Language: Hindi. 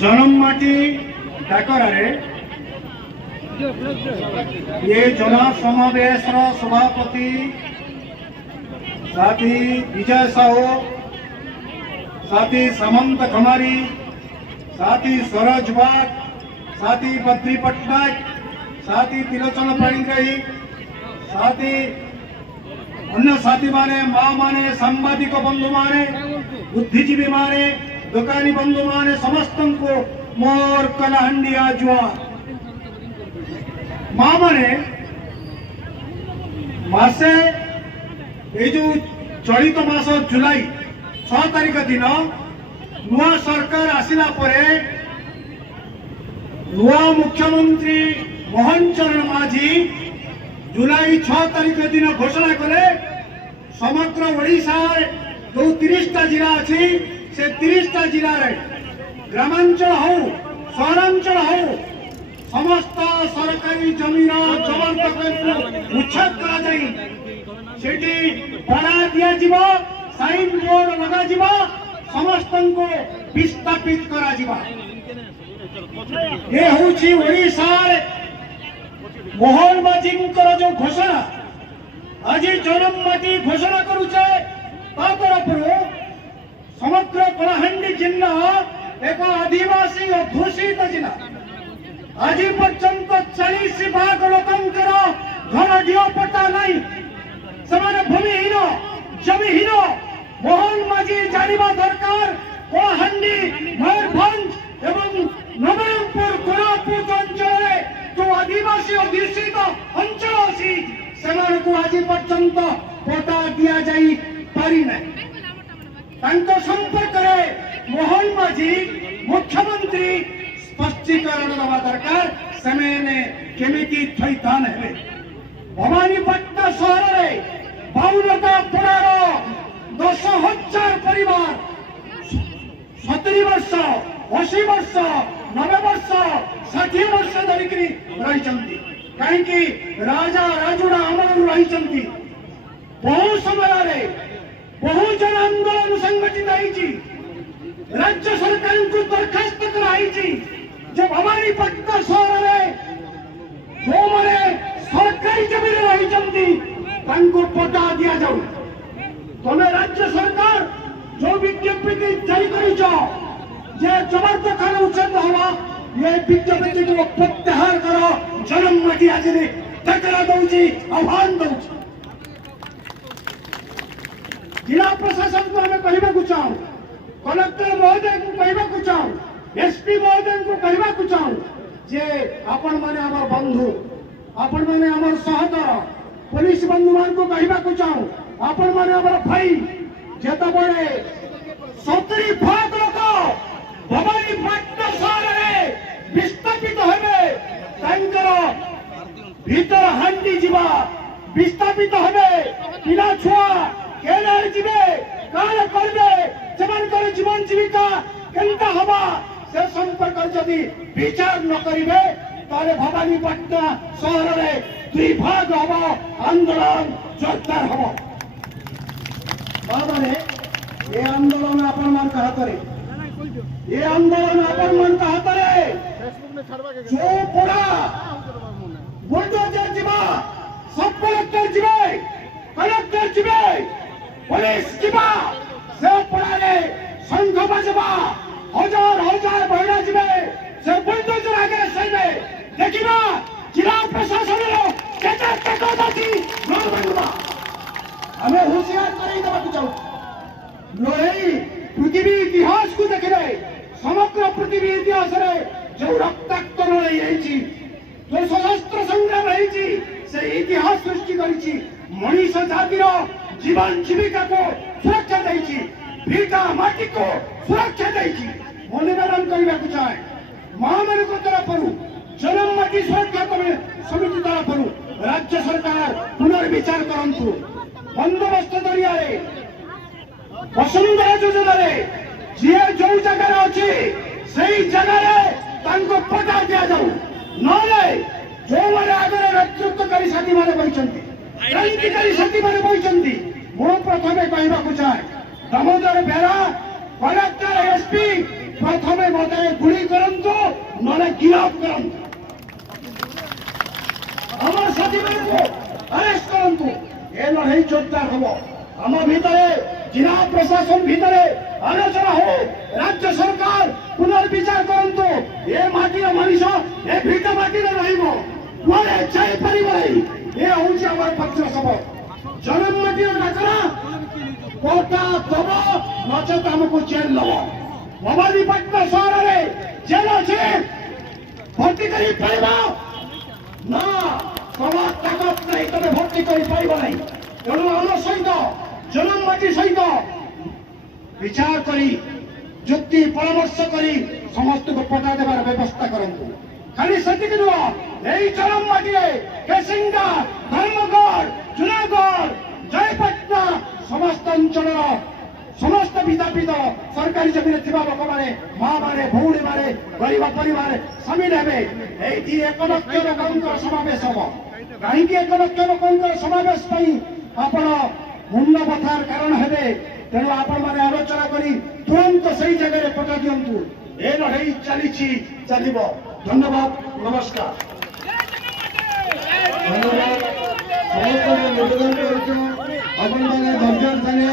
জনমমাটি ডাকরারে ये जन समावेश सभापति साथी विजय साहू, साथी सामंत खमारी, साथी सरोज बाग, साथी बद्री पट्टनायक, साथी त्रिलोचन पाणिग्राही, साथी अन्य साथी माने, माँ माने, सांबादिक बंधु माने, बुद्धिजीवी माने, दुकानी बंधु माने, समस्त को मोर कलाहांडिया जुआर माँ माने मासे जो चलित मास जुलाई 6 तारिख दिन नुआ सरकार आसिला परे नुआ मुख्यमंत्री मोहन चरण माझी जुलाई 6 तारिख दिन घोषणा कले समग्र ओडिशा जो 30टा जिला अच्छी से 30टा जिला ग्रामांचल हो सहरांचल हो समस्त सरकारी जमीन जबरदस्त उच्छेद करा जाई सेठी बड़ा दिया जीवा साइन बोर्ड लगा जीवा समस्त को विस्थापित करा जीवा ये होची ओडिशा मोहन माझींकर जो घोषणा आज जनममाटी घोषणा करूचे ता तरफरु समग्र कलाहांडी जिल्ला एक आदिवासी अध्युषित जिला आज पर्यंत 40% लोकंकर घर डिओपट्टा नहीं समाने भूमिहीन जमीहीन मोहन माझी जानिबा दरकार कलाहांडी मयूरभंज एवं नवरंगपुर कोरापुट अंचल जो आदिवासी अध्युषित अंचल अच्छी सेमान को आज पर्यंत पट्टा दिया जाई पारि नहीं तांको संपर्क मोहन माझी मुख्यमंत्री स्पष्टीकरण दवा दरकार सेमेने केमिति थैथान हेबे भवानीपट्टना सहर रे 52टा पड़ार 10,000 परिवार 70 वर्ष 80 वर्ष 90 वर्ष 60 वर्ष धरिकी रही कहीं राजा राजुड़ा अमल रही बहु समय बहु जन आंदोलन संगठित है राज्य सरकार को दरखास्त कराई जो भवानीपट्टना सहर में जो मैंने सरकारी जमीन रही पट्टा दि जाऊ तुम्हें राज्य सरकार जो विज्ञप्ति जारी कर जबरदखल उच्छेद हवा ये विज्ञप्ति को प्रत्याहार करो जनममाटी आज टकरा दौची आह्वान दौची जिला प्रशासन को हमें कहना चाहूँ कलेक्टर महोदय को कहना चाहूँ एसपी महोदय को कहना चाहूँ जे आपण माने आमर बंधु आपण माने आमर सहतर पुलिस बंधु मान को कहना चाहूँ आपण माने आमर भाई जेते बड़े 70% लोक भवानीपट्टना सहर विस्थापित हेबे तांकर भीतर हांडी जीवा विस्थापित हेबे पिला छुआ केना जीवे काल करबे सेमानकर जीवन जीविका केनता हवा से संपर्क जदि विचार न करिवे ताले भवानीपट्टना सहर रे 2 भाग हबो आंदोलन जोरदार हबो बाबाने ये आंदोलन अपन मान का हाथ रे ये आंदोलन अपन मान का हाथ रे जो पड़ा बुलडोजर जीवा सब कलेक्टर जीवे पुलिस जीवा से पड़ा संघ बजवा हजार हजार महिला जीवे से बुलडोजर आगे सही देखिबा जिला प्रशासन केते तकदाती न बनबा हमें होशियार करै देबा चाहू लोई पृथ्वी इतिहास को देखले समग्र पृथ्वी इतिहास रे जो रक्ताक्त लड़ाई है जो सशस्त्र संग्राम है से इतिहास सृष्टि करिछि मनीष जातिर जीवन जीविका को सुरक्षा देछि भीटा माटी को सुरक्षा देछि मनोरम करबा चाहे महामारी को तरफरु जनममाटी सुरक्षा समिति तरफरु राज्य सरकार पुनर्विचार करंतु बंदोबस्त जरिया वसुंधरा योजन जी जो जगार अच्छी से जगार पटा दि जाऊ ना जो मैंने आगे नेतृत्वकारी साथी मैंने क्रांतिकारी साथी मैंने मु प्रथम कहवाक चाहे दामोदर बेरा कलेक्टर एसपी प्रथम मत गुड़ी करंतु ना गिरफ करंतु आम साथी मानू अरेस्ट करंतु ए लड़ाई जोरदार हम आम भितर जिला प्रशासन भितर आलोचना हो राज्य सरकार पुनर्विचार करंतु ए माटीर मनीष ए भिट माटी रुआड़े जापर ये हूँ आम पक्ष सब जन्म माटीर डाकरा कोटा दब नचेत आमको जेल लब भवानीपाटना सहर में जेल अच्छे भर्ती कर ना তোমার তাকত নাই তুমি ভর্তি করে পাইব নাই তেমন আমার সহিত জনমাটি সহিত বিচার করি যুক্তি পরামর্শ করি সমস্তকে পটা দেবার ব্যবস্থা করন্তু খালি সেতিকি নুহ এই জনমাটিরে কেসিঙ্গা ধর্মগড় জুনাগড় জয়পাটনা সমস্ত অঞ্চলর समस्त विद्यापीठ सरकारी जमीन थी लोक मैंने माँ मैंने भौणी मैंने गरीब परिवार सामिल हे ये 1 लाख लोक समावेश हम कहीं 1 लाख लोक समावेश आप मुंड बथार कारण हे तेणु आपण मैंने आलोचना कर तुरंत से जगह पटा दिंतु ए लड़ाई चली धन्यवाद नमस्कार धन्यवाद।